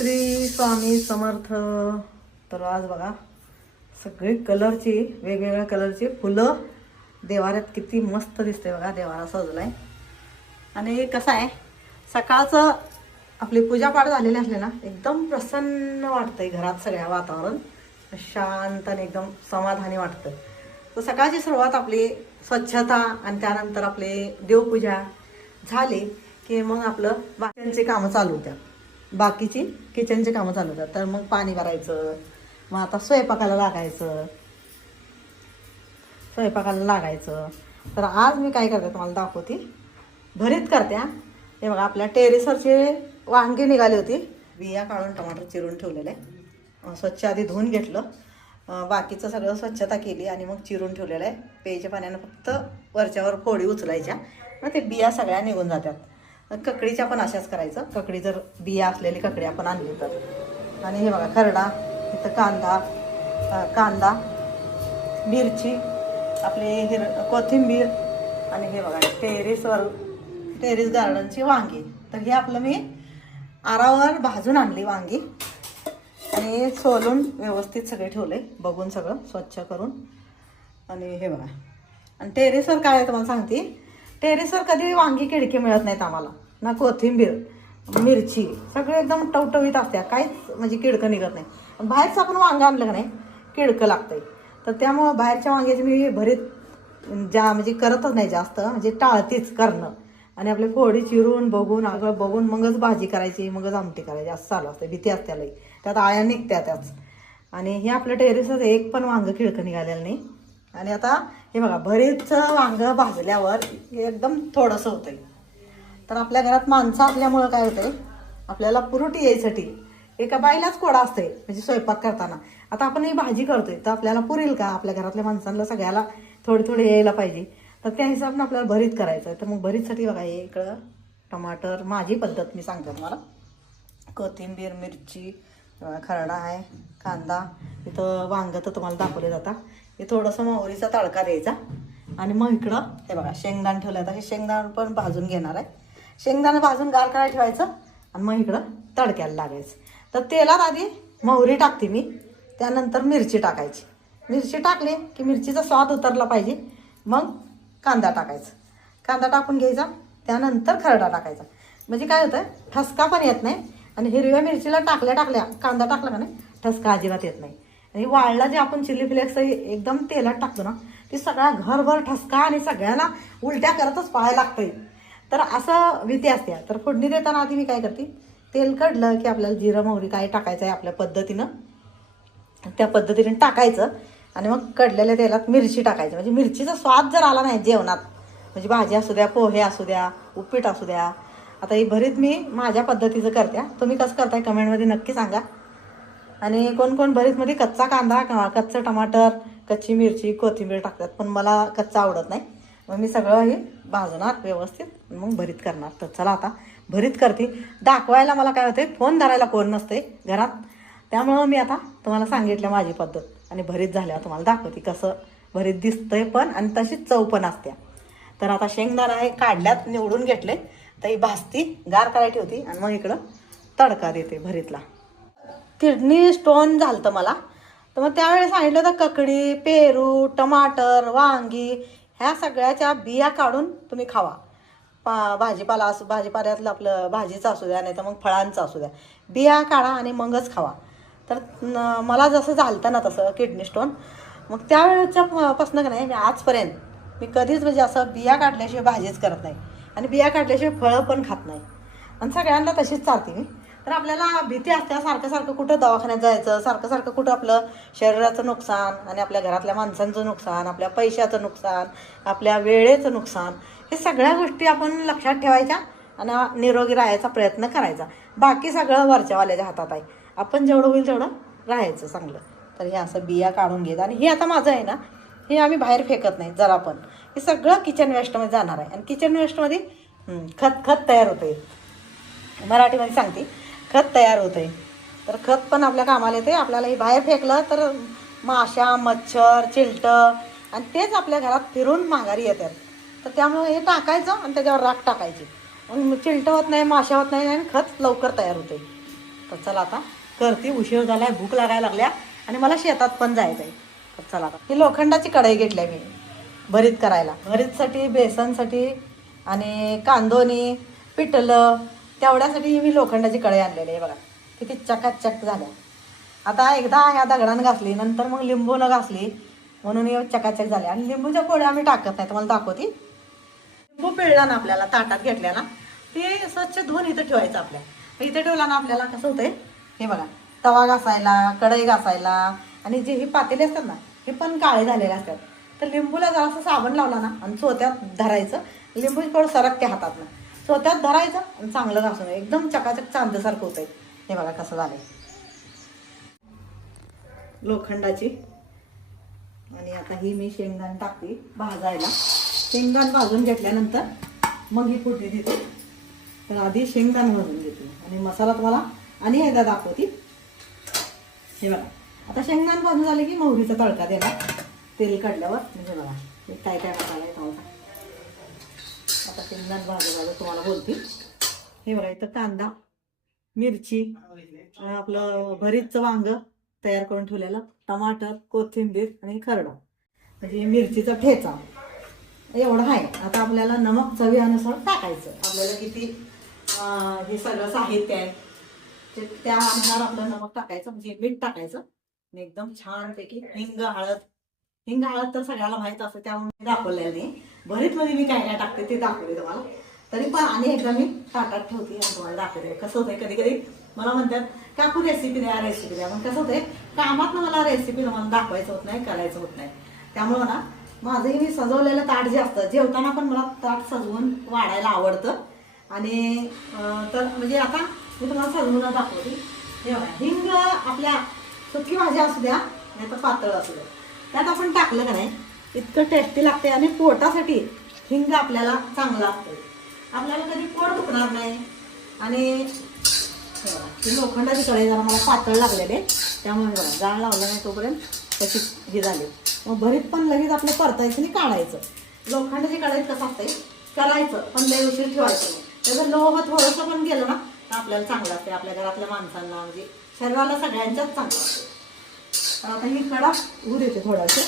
श्री स्वामी समर्थ. तर आज बघा सगळी कलरची वेगवेगळ्या कलरची फुलं देवाऱ्यात किती मस्त दिसते बघा. देवारा सजलाय आणि कसं आहे सकाळचं आपली पूजापाठ झालेली असले ना एकदम प्रसन्न वाटतंय घरात. सगळ्या वातावरण शांत आणि एकदम समाधानी वाटतं. तर सकाळची सुरुवात आपली स्वच्छता आणि त्यानंतर आपली देवपूजा झाली की मग आपलं बाकीचे कामं चालू होत्या. बाकीची किचनची कामं चालू होतात. तर मग पाणी भरायचं, मग आता स्वयंपाकाला लागायचं. तर आज मी काय करते तुम्हाला दाखवते. भरीत करते. हे बघा आपल्या टेरेसवरचे वांगे निघाली होती. बिया काढून टमाटर चिरून ठेवलेले, स्वच्छ आधी धुवून घेतलं. बाकीचं सगळं स्वच्छता केली आणि मग चिरून ठेवलेलं आहे. प्यायच्या पाण्यानं फक्त वरच्यावर फोडी उचलायच्या, मग ते बिया सगळ्या निघून जातात. ककडीच्या पण अशाच करायचं. ककडी जर बिया असलेली ककडी आपण आणली तर. आणि हे बघा खरडा, इथं कांदा, मिरची, आपली कोथिंबीर आणि हे बघा टेरेस गार्डनची वांगी. तर हे आपलं मी आरावर भाजून आणली वांगी आणि सोलून व्यवस्थित सगळे ठेवले, बघून सगळं स्वच्छ करून. आणि हे बघा आणि टेरेसवर काय आहे तुम्हाला सांगते. टेरेसवर कधी वांगी किडकी मिळत नाहीत आम्हाला, ना कोथिंबीर, मिरची सगळे एकदम टवटवीत असत्या, काहीच म्हणजे किडकं निघत नाही. बाहेरचं आपण वांगं आणलं का नाही किडकं लागतंय. तर त्यामुळं बाहेरच्या वांग्याची मी भरीत म्हणजे करतच नाही जास्त, म्हणजे टाळतीच करणं. आणि आपले फोडी चिरून बघून मगच भाजी करायची, मगच आमटी करायची, असं चालू असतं. भीती असते लई, त्यात आया निघत्या त्याच. आणि हे आपलं टेरेसच एक पण वांगं किडकं निघालेलं नाही. आणि आता हे बघा भरीतचं वांगं भाजल्यावर एकदम थोडंसं होतंय. तर आपल्या घरात माणसं असल्यामुळं काय होतंय, आपल्याला पुरुटी यायसाठी एका बाईलाच कोडा असते म्हणजे स्वयंपाक करताना. आता आपण ही भाजी करतोय तर आपल्याला पुरेल का? आपल्या घरातल्या माणसांना सगळ्याला थोडे यायला पाहिजे. तर त्या हिशोबाने आपल्याला भरीत करायचं आहे. तर मग भरीतसाठी बघा इकडं टमाटर, माझी पद्धत मी सांगते तुम्हाला. कोथिंबीर, मिरची, खरडा आहे, कांदा, इथं वांगं तर तुम्हाला दाखवले जाता. हे थोडंसं मोहरीचा तडका द्यायचा. आणि मग इकडं हे बघा शेंगदाणा ठेवलं. आता हे शेंगदाणा पण भाजून घेणार आहे. शेंगदाणा भाजून गार करायला ठेवायचं आणि मग इकडं तडक्याला लागायचं. तर तेलात आधी मोहरी टाकते मी, त्यानंतर मिरची टाकायची. मिरची टाकली की मिरचीचा स्वाद उतरला पाहिजे, मग कांदा टाकायचा. कांदा टाकून घ्यायचा, त्यानंतर खरडा टाकायचा. म्हणजे काय होतं ठसका पण येत नाही. आणि हिरव्या मिरचीला टाकल्या कांदा टाकला का नाही ठसका अजिबात येत नाही. आणि वाळला जे आपण चिली फ्लेक्स एकदम तेलात टाकतो ना, ती सगळ्या घरभर ठसका आणि सगळ्यांना उलट्या करतच पाहायला लागतंय. तर असं भीती असते. तर फोडणी देताना आधी मी काय करते, तेल कढलं की आपल्याला जिरं मोहरी काय टाकायचं आहे आपल्या पद्धतीनं, त्या पद्धतीने टाकायचं. आणि मग कडलेल्या तेलात मिरची टाकायची. म्हणजे मिरचीचा स्वाद जर आला नाही जेवणात, म्हणजे भाजी असू द्या, पोहे असू द्या, उपीट असू द्या. आता ही भरीत मी माझ्या पद्धतीचं करते. तुम्ही कसं करताय कमेंटमध्ये नक्की सांगा. आणि कोण भरीतमध्ये कच्चा कांदा, कच्चं टमाटर, कच्ची मिरची, कोथिंबीर टाकतात, पण मला कच्चा आवडत नाही. मग मी सगळं हे भाजणार व्यवस्थित, मग भरीत करणार. तर चला आता भरीत करते. दाखवायला मला काय होते, फोन धरायला कोण नसते घरात, त्यामुळं मी आता तुम्हाला सांगितलं माझी पद्धत. आणि भरीत झाल्यावर तुम्हाला दाखवते कसं भरीत दिसतंय पण आणि तशीच चव पण असते. तर आता शेंगदाणा आहे काढल्यात, निवडून घेतले. तर ही भाजती गार करायची होती आणि मग इकडं तडका देते भरीतला. किडनी स्टोन झालं तर मला, तर मग त्यावेळेस सांगितलं होतं ककडी, पेरू, टमाटर, वांगी ह्या सगळ्याच्या बिया काढून तुम्ही खावा. भाजीपाल्यातलं आपलं भाजीचं असू द्या, नाही तर मग फळांचं असू द्या, बिया काढा आणि मगच खावा. तर मला जसं झालं ना तसं किडनी स्टोन, मग त्यावेळेच्या पासून का नाही मी आजपर्यंत मी कधीच म्हणजे असं बिया काढल्याशिवाय भाजीच करत नाही आणि बिया काढल्याशिवाय फळं पण खात नाही. आणि सगळ्यांना तशीच चालते मी. तर आपल्याला भीती असते सारखं कुठं दवाखान्यात जायचं, सारखं कुठं आपलं शरीराचं नुकसान आणि आपल्या घरातल्या माणसांचं नुकसान, आपल्या पैशाचं नुकसान, आपल्या वेळेचं नुकसान, हे सगळ्या गोष्टी आपण लक्षात ठेवायच्या आणि निरोगी राहायचा प्रयत्न करायचा. बाकी सगळं वरच्यावाल्याच्या हातात आहे. आपण जेवढं होईल तेवढं राहायचं चांगलं. तर हे असं बिया काढून घेत. आणि हे आता माझं आहे ना, हे आम्ही बाहेर फेकत नाही. जरा पण हे सगळं किचन वेस्टमध्ये जाणार आहे. आणि किचन वेस्टमध्ये खत तयार होतं आहे. मराठीमध्ये सांगते, खत तयार होतं आहे. तर खत पण आपल्या कामाला येते. आपल्याला हे बाहेर फेकलं तर माशा, मच्छर, चिलटं आणि तेच आपल्या घरात फिरून माघारी येतात. तर त्यामुळे हे टाकायचं आणि त्याच्यावर राख टाकायची. मग चिलटं होत नाही, माशा होत नाही आणि खत लवकर तयार होते. तर चला आता करते, उशीर झालाय, भूक लागायला लागल्या आणि मला शेतात पण जायचं आहे. तर चला आता ही लोखंडाची कढई घेतली मी भरीत करायला, भरीतसाठी, बेसनसाठी आणि कांदोनी पिठलं तेवढ्यासाठी मी लोखंडाची कढई आणलेली आहे. बघा किती चकाचक झाल्या. आता एकदा ह्या दगडानं घासली, नंतर मग लिंबूनं घासली, म्हणून हे चकाचक झाले. आणि लिंबूच्या पोळ्या आम्ही टाकत नाही, तुम्हाला दाखवते. लिंबू पिळला ना आपल्याला ताटात घेतल्या ना, ते स्वच्छ धुवून इथं ठेवायचं आपल्या. इथं ठेवला ना आपल्याला कसं होतंय, हे बघा तवा घासायला, कढई घासायला आणि जे हे पातेले असतात ना हे पण काळे झालेले असतात. तर लिंबूला जरासं साबण लावला ना आणि चोत्यात धरायचं, लिंबू थोडं सरकते हातात ना, चोत्यात धरायचं आणि चांगलं घासून एकदम चकाचक चांदसारखं होतंय. हे बघा कसं झालंय लोखंडाची. आणि आता ही मी शेंगदाणे टाकते भाजायला. शेंगदाणे भाजून घेतल्यानंतर मग ही फोडणी देते. तर आधी शेंगदाणे भाजून घेते आणि मसाला तुम्हाला आणि एकदा दाखवते. हे बघा आता शेंगदाणे भाजून झाले की मोहरीचा तडका देणार तेल काढल्यावर. म्हणजे बघा हे काय काय मसाला आहे तुम्हाला. आता शेंगदाणे भाजून तुम्हाला बोलते. हे बघा इथं कांदा, मिरची, आपलं भरीतचं वांग तयार करून ठेवलेलं, टमाटर, कोथिंबीर आणि खरडा म्हणजे मिरचीचा ठेचा एवढं आहे. आता आपल्याला नमक चवीनुसार टाकायचं. आपल्याला किती हे सगळं साहित्य आहे त्यानुसार आपलं नमक टाकायचं, म्हणजे मीठ टाकायचं आणि एकदम छानपैकी हिंग हळद तर सगळ्याला माहीत असतं त्यामुळे दाखवलेलं नाही. भरीतमध्ये मी काय काय टाकते ते दाखवले तुम्हाला. तरी पण आणि एकदा मी ताटात ठेवते आणि तुम्हाला दाखवते. कसं होतंय कधी कधी मला म्हणतात काकू रेसिपी द्या, पण कसं होतंय कामात मला रेसिपी तुम्हाला दाखवायचं होत नाही, करायचं होत नाही. त्यामुळं ना माझंही मी सजवलेलं ताट जे असतं, जेवताना पण मला ताट सजवून वाढायला आवडतं. आणि तर म्हणजे आता मी तुम्हाला सजवून दाखवते. हे बघा हिंग आपल्या सुकी भाजी असू द्या नाही तर पातळ असू द्या, त्यात आपण टाकलं का नाही इतकं टेस्टी लागते. आणि पोटासाठी हिंग आपल्याला चांगलं असतं, आपल्याला कधी पोट दुखणार नाही. आणि लोखंडाची कढई जरा मला पातळ लागलेले त्यामुळे बघा जाळ लावलं नाही तोपर्यंत त्याची हे झाली. मग भरीत पण लगेच आपलं परतायचं आणि काढायचं. लोखंडाची कढईत कसं असते करायचं पण लय उशीर ठेवायचं नाही. त्याचं लोह थोडंसं पण गेलं ना तर आपल्याला चांगलं असते, आपल्या घरातल्या माणसांना म्हणजे शरीराला सगळ्यांच्याच चांगलं असते. तर आता ही कडा होऊ देते थोडासे.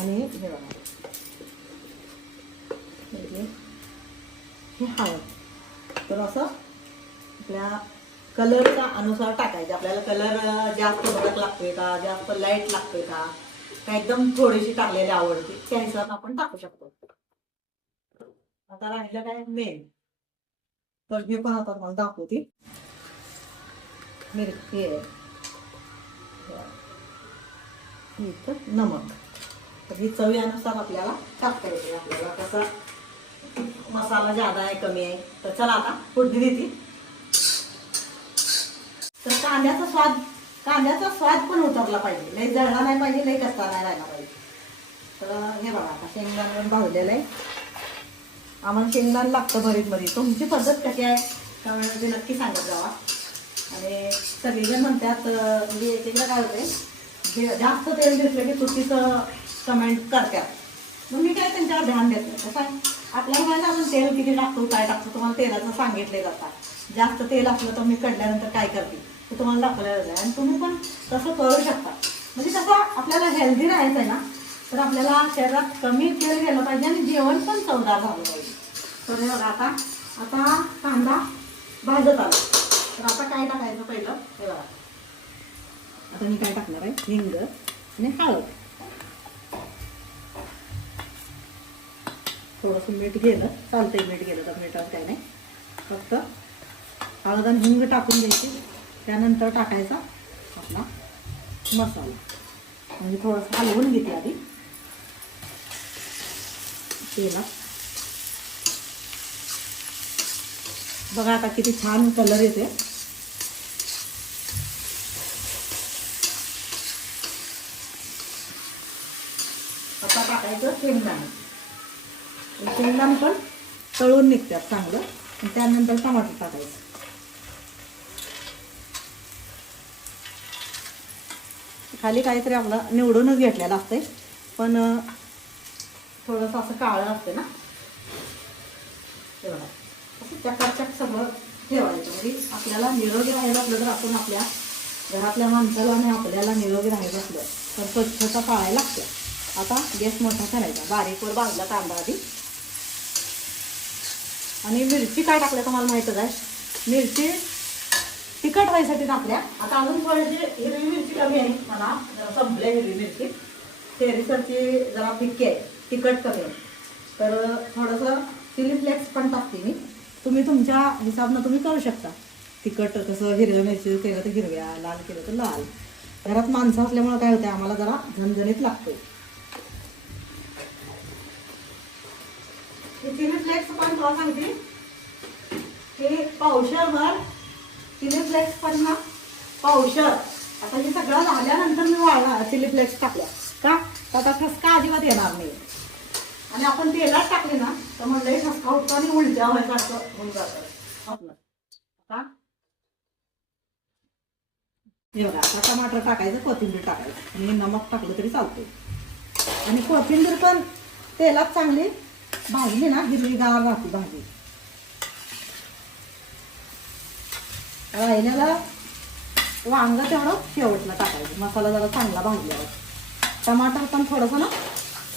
आणि हे बघा हे हळद तर असं आपल्या कलरचा अनुसार टाकायचे. आपल्याला कलर जास्त भडक लागतोय का, जास्त लाईट लागतोय का एकदम थोडीशी टाकलेली आवडते त्या हिशोबाने आपण टाकू शकतो. आता राहिलं काय मेन, तर हे पण आता मला दाखवते. मिरची नमक तर ही चवीनुसार आपल्याला टाकता येते. आपल्याला कसा मसाला जादा आहे कमी आहे. तर चला आता फोडणी देते. तर कांद्याचा स्वाद पण उतरला पाहिजे, लई जळला नाही पाहिजे, लई कच्चा नाही राहिला पाहिजे. तर हे बघा आता शेंगदाणे भाजलेलं आहे. आम्हाला शेंगदाणे लागतं भरीतमध्ये. तुमची पद्धत कशी आहे त्यामुळे ते नक्की सांगत जावा. आणि सगळेजण म्हणतात म्हणजे एकेकदा काय होते जास्त तेल दिसलं की चुकीचं कमेंट करतात. मग मी काय त्यांच्यावर ध्यान देत नाही. कसं आहे आपल्याला माहिती आपण तेल किती टाकतो काय टाकतो तुम्हाला तेलाचं सांगितले जातात. जास्त तेल असलं तर मी काढल्यानंतर काय करते ते तुम्हाला दाखवलेलं आहे. आणि तुम्ही पण तसं करू शकता. म्हणजे कसं आपल्याला हेल्दी राहायचं आहे ना तर आपल्याला शरीरात कमी तेल गेलं पाहिजे आणि जेवण पण चवदार झालं पाहिजे. तर हे बघा आता कांदा भाजत आला. तर आता काय टाकायचं पहिलं हे बघा. आता मी काय टाकणार आहे हिंग आणि हळद. थोडंसं मीठ गेलं चालतंय, मीठ गेलं तर मीठात काय नाही, फक्त हळद आणि हिंग टाकून द्यायची. त्यानंतर टाकायचा आपला मसाला म्हणजे थोडंसं हलवून घेते आधी तेलात. बघा आता किती छान कलर येते. आता टाकायचं शेंगदाणे. शेंगदाणे पण तळून निघतात चांगलं. आणि त्यानंतर टमाटर टाकायचं. खाली काहीतरी आपलं निवडूनच घेतलेलं असते पण थोडंसं असं काळं असते ना. हे बघा असं चकाचक सगळं ठेवायचं. म्हणजे आपल्याला निरोगी राहायचं असलं तर आपण आपल्या घरातल्या माणसाला आणि आपल्याला निरोगी राहायचं असलं तर स्वच्छता पाळायला लागते. आता गॅस मोठा करायचा, बारीकवर भाजला कांदा आधी. आणि मिरची काय टाकल्या तुम्हाला माहीतच आहे, मिरची तिखट व्हायसाठी टाकल्या. आता अजून थोडीशी हिरवी मिरची कमी आहे, मला संपल्या हिरवी मिरची. टेरिसरची जरा फिक्की आहे, तिखट कमी आहे, तर थोडंसं चिली फ्लेक्स पण टाकते मी. तुम्ही तुमच्या हिसाबनं तुम्ही करू शकता. तिखट कसं हिरव्या मिरची केलं तर हिरव्या, लाल केलं तर लाल. घरात माणसं असल्यामुळे काय होतं, आम्हाला जरा झणझणीत लागते. चिली फ्लेक्स पण तुला सांगते की पावशरभर चिली फ्लेक्स पण ना, पावशर. आता हे सगळं झाल्यानंतर मी चिली फ्लेक्स टाकल्या का, आता ठसका अजिबात येणार नाही. आणि आपण तेलात टाकले ना तर म्हणलं ठसका उठतो आणि उलट्या व्हायसारखं होऊन जातं आपलं. का हे बघा, आता टमाटर टाकायचं, कोथिंबीर टाकायचं आणि नमक टाकलं तरी चालते. आणि कोथिंबीर पण तेलात चांगली भाजली ना, हिरवीगार राहते भाजी. राहिलेला वांग तेवढं शेवटला टाकायचं, मसाला जरा चांगला भाजल्यावर. टमाटर पण थोडंसं ना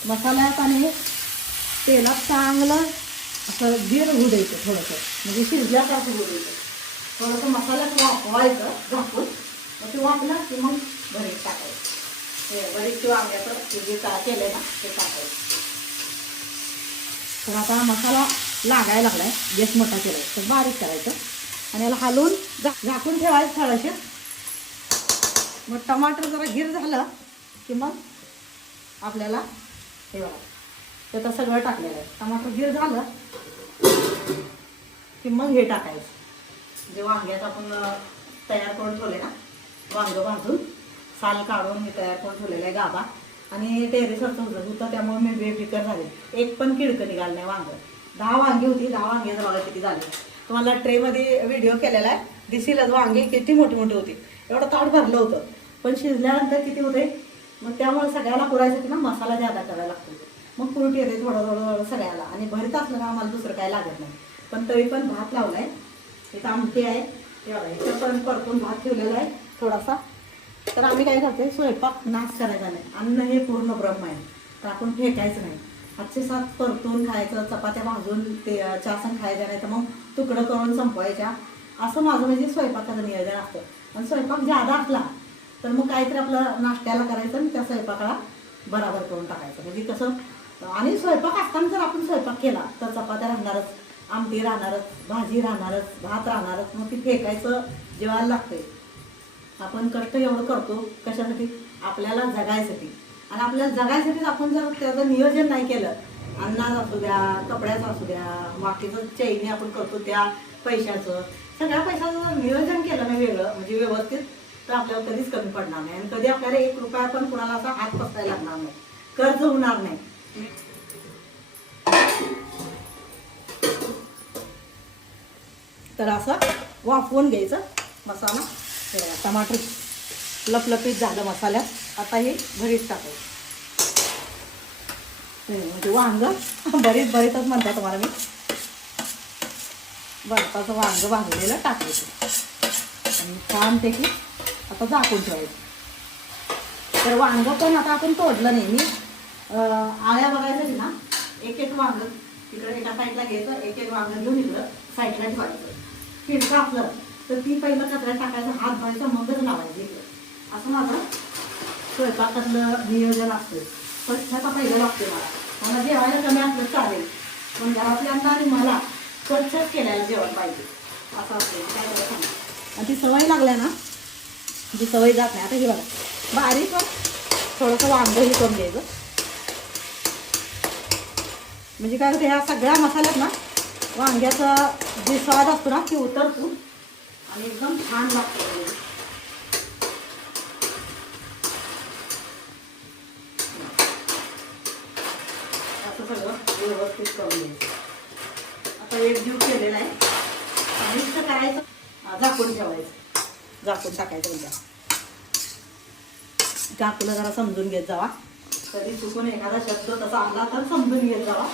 मसाल्यात आणि तेलात चांगलं असं गिर होऊ द्यायचं, थोडंसं म्हणजे शिजल्यासारखं होऊ द्यायचं. थोडंसं मसाल्यात वाफवायचं झाकून, मग ते वाफलं की मग भरीत टाकायचं. हे भरीत वांग्याचं जे केलं ना ते टाकायचं. तर आता मसाला लागायला लागलाय, गॅस मोठा केलाय तर बारीक करायचं आणि याला हलवून झाकून ठेवायचं थोडंसे. मग टमाटर जरा गिर झालं की मग आपल्याला हे बघा ते तर सगळं टाकलेलं आहे. टमाटर गिर झालं की मग हे टाकायचं, जे वांग्यात आपण तयार करून ठेवले ना, वांग भाजून साल काढून मी तयार करून ठेवलेलं आहे गाभा. आणि टेरेसवरचं होतं त्यामुळे मी बेफिकर झाले, एक पण किडकं निघालं नाही. वांग 10 वांगी होती, 10 वांग्याचं बघा किती झाले. तुम्हाला ट्रेमध्ये व्हिडिओ केलेला आहे, दिसीलच वांगे किती मोठी मोठी होती. एवढं ताट भरलं होतं, पण शिजल्यानंतर किती होते. मग त्यामुळे सगळ्याला पुरायसाठी ना मसाला जादा करायला लागतो. मग पुरट येते थोडं थोडं सगळ्याला. आणि भरीत असलं ना आम्हाला दुसरं काय लागत नाही. पण तरी पण भात लावलाय, एक आमटी आहे, इथं पण परतून भात ठेवलेला आहे थोडासा. तर आम्ही काय करते, स्वयंपाक नाश करायचा नाही. अन्न हे पूर्ण ब्रह्म आहे, तर आपण फेकायचं नाही. 5-7 परतून खायचं, चपात्या भाजून ते चासन खायच्या नाही, तर मग तुकडं करून संपवायच्या. असं माझं म्हणजे स्वयंपाकाचं नियोजन असतं. आणि स्वयंपाक जादा असला तर मग काहीतरी आपलं नाश्त्याला करायचं आणि त्या स्वयंपाकाला बराबर करून टाकायचं. म्हणजे कसं, आणि स्वयंपाक असताना जर आपण स्वयंपाक केला तर चपात्या राहणारच, आमटी राहणारच, भाजी राहणारच, भात राहणारच. मग ती फेकायचं जेवायला लागते. आपण कष्ट एवढं करतो कशासाठी, आपल्याला जगायसाठी. आणि आपल्याला जगायसाठीच आपण जर त्याचं नियोजन नाही केलं, अन्नाचं असू द्या, कपड्याचं असू द्या, बाकीचं चैनी आपण करतो त्या पैशाचं, सगळ्या पैशाचं जर नियोजन केलं नाही वेगळं म्हणजे व्यवस्थित, तर आपल्याला कधीच कमी पडणार नाही. आणि कधी आपल्याला 1 रुपया पण कुणाला असा हात पसरायला लागणार नाही, कर्ज होणार नाही. तर असं वाफवून घ्यायचं मसाला. टमाटर लपलपीत झालं मसाल्यात, आता हे भरीत टाकायचं. म्हणजे वांग भरीतच म्हणतात तुम्हाला मी. भरताचं वांग भाजलेलं टाकायचं आणि छानपैकी आता झाकून ठेवायचं. तर वांग पण आता आपण तोडलं नाही मी, आळ्या बघायसाठी ना एक वांग तिकडे एका साईडला घ्यायचं, एक वांग घेऊन इकडं साईडला ठेवायचं. किडका असलं तर ती पहिलं कचऱ्यात टाकायचं, हात धुवायचं, मगच लावायचं इकडं. असं माझं स्वयंपाकातलं नियोजन असतं. स्वच्छता पहिलं लागते मला जेवायला कमी असलं चालेल, पण घरातल्यांना आणि मला स्वच्छच केल्याला जेवण पाहिजे असं असते. काय करायचं सांगा. आणि ती सवय लागल्या ना, ती सवय जात नाही. आता हे बघा, बारीक थोडंसं वांगही करून घ्यायचं. म्हणजे काय होतं, ह्या सगळ्या मसाल्यात ना वांग्याचा जे स्वाद असतो ना ते उतरतो आणि एकदम छान लागतो. असं सगळं व्यवस्थित करून घ्यायचं. आता एक जीव केलेला आहे, मिक्स करायचं, झाकून ठेवायचं, झाकून टाकायचं. उद्या झाकूला जरा समजून घेत जावा, कधी चुकून एखादा शब्द तसा आला तर समजून घेत जावा.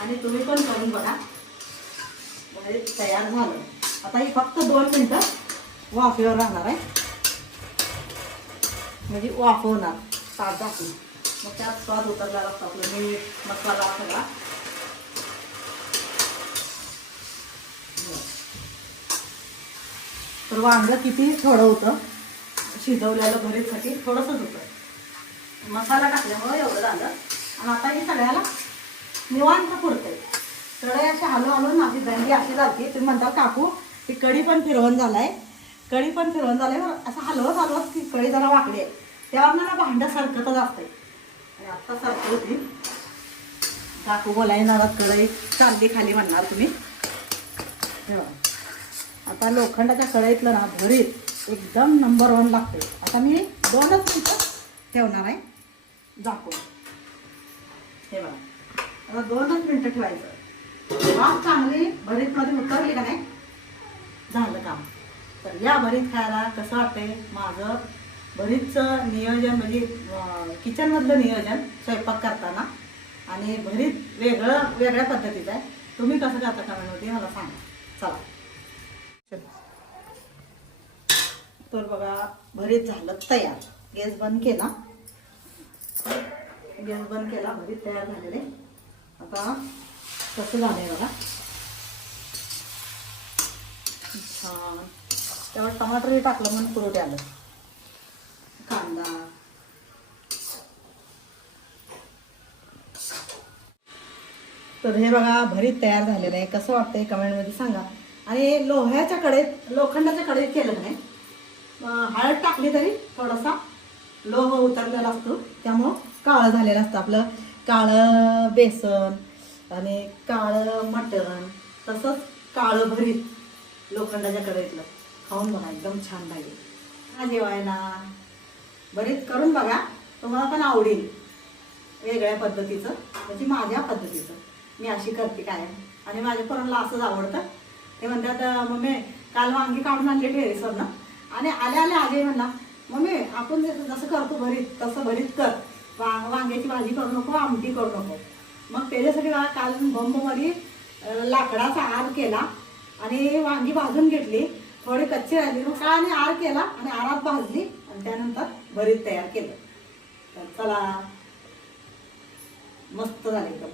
आणि तुम्ही पण करून बघा. म्हणजे तयार झालं आता ही फक्त 2 मिनिटं वाफेवर राहणार आहे, म्हणजे वाफवणार ताट टाकून. मग त्यात स्वाद उतरला लागतो, आपलं मीठ मसाला सगळा. तर वांग किती थोडं होतं, शिजवलेलं भरीतसाठी थोडंसंच होतं, मसाला टाकल्यामुळं एवढं झालं. आणि आता हे सगळ्याला निवांत पुरतंय. कढई अशी हलवून माझी दंडी अशी लागते. तुम्ही म्हणता काकू ती कढी पण फिरवून झालाय, कढी पण फिरवून झालंय. असं हलवत की कढी जरा वाकली आहे, तेव्हा मला भांडं सरकतच असते. आणि आत्ता सरकत होती, काकू बोलायला कढई चालली खाली म्हणणार तुम्ही. आता लोखंडाच्या कढईतलं ना भरीत एकदम नंबर 1 लागते. आता मी 2च मिनिटं ठेवणार आहे झाकून. हे बघा, आता 2च मिनिटं ठेवायचं. वाफ चांगली भरीतमध्ये उतरली का नाही, झालं काम. तर या भरीत खायला कसं वाटतंय माझं भरीतचं नियोजन, म्हणजे किचनमधलं नियोजन स्वयंपाक करताना. आणि भरीत वेगळ्या पद्धतीचं आहे. तुम्ही कसं करता कमेंटमध्ये मला सांगा. चला, तर बघा भरीत झालं तयार. गॅस बंद केला, भरीत तयार झालेले. आता कसं झालंय बघा, छान. त्यावर टमाटरही टाकलं म्हणून पुरवठे आलं, कांदा. तर हे बघा भरीत तयार झालेलं आहे. कसं वाटतंय कमेंटमध्ये सांगा. आणि लोखंडाच्या कढईत केलं नाही, हळद टाकली तरी थोडासा लोह उतरलेला असतो, त्यामुळं काळं झालेलं असतं आपलं. काळं बेसन आणि काळं मटण, तसंच काळं भरीत लोखंडाच्या कढईतलं. खाऊन बघा, एकदम छान लागेल. हा जेवायला भरीत करून बघा, तुम्हाला पण आवडेल. वेगळ्या पद्धतीचं, म्हणजे माझ्या पद्धतीचं मी अशी करते काय. आणि माझ्या पोरांना असंच आवडतं. ते म्हणतात मम्मी काल वांगी काढून आणले टेरेसवरनं, आणि आल्या आजी म्हणला मम्मी आपण जसं करतो भरीत तसं भरीत कर, वांग्याची भाजी करू नको, आमटी करू नको. मग त्याच्यासाठी बघा काल बंबमध्ये लाकडाचा आर केला आणि वांगी भाजून घेतली, थोडी कच्ची राहिली, मग काय आणि आर केला आणि आरात भाजली आणि त्यानंतर भरीत तयार केलं. तर चला, मस्त झाले एकदम.